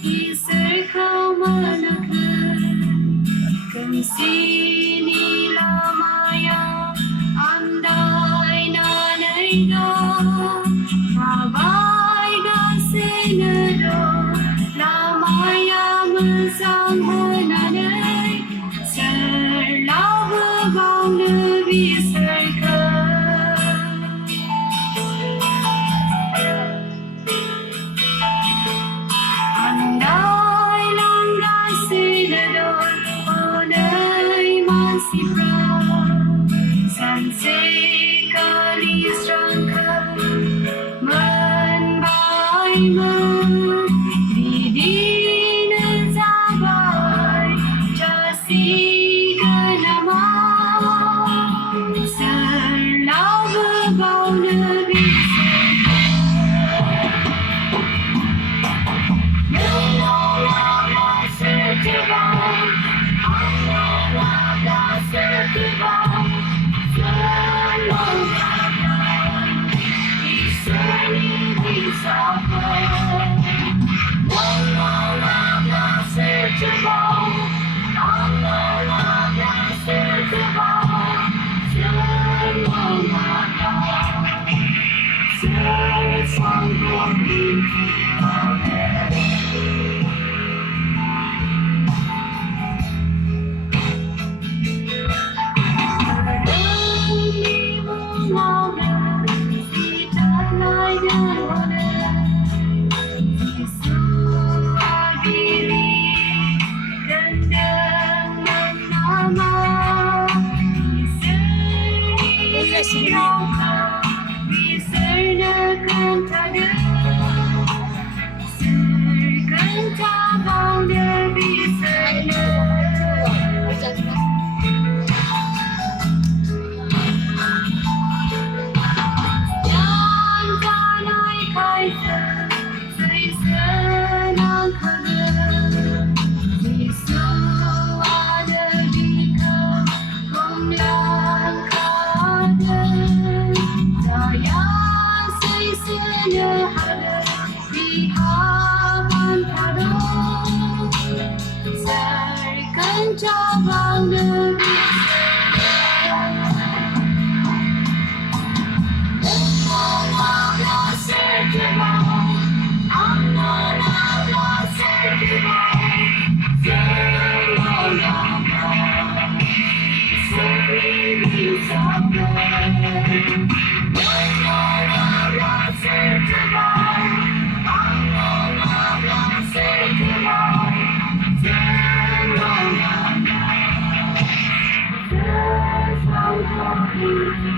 Isar kau menekan sini lamaya andai nanaiga kabai gasenedo lamaya mesang menanai serlau berbau lebih andai langgar senedor onai masih sansai kali strangka menbai didina zabai jasi kenama serlau berbau lebih cabang negeri Thank you.